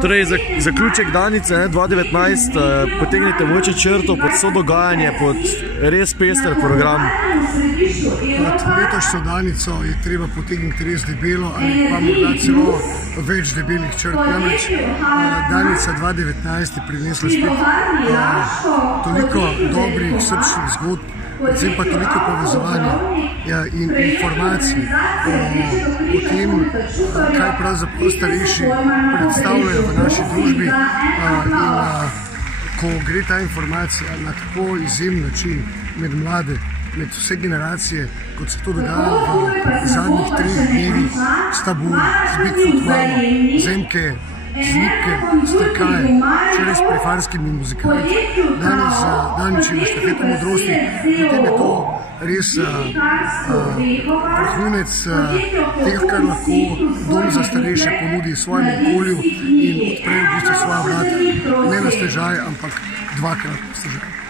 Torej, zaključek Danice 2019, potegnite mogoče črto pod vso dogajanje, pod res pester program. Pod letošnjo Danico je treba potegniti res debelo ali pa morda celo več debelih črt. Namreč Danica 2019 je prinesla spet toliko dobrih srčnih zgodb, predvsem pa toliko povezovanja in informacij o tem, kaj pravzaprav starejši predstavljajo v naši družbi. Ko gre ta informacija na tako izjemen način med mlade, med vse generacije, kot se to dogaja v zadnjih 3 dnevih s Tabu, z Bigfoot mamo, Zemke, Znipke, Strkaje, včeraj s prefarskimi muzikanti, danes za Daničino štafeto modrosti, potem je to res vrhunec tega, kar lahko dom za starejše ponudi svojemu okolju in odpre v bistvu svoja vrata, ne na stežaj, ampak dvakrat na stežaj.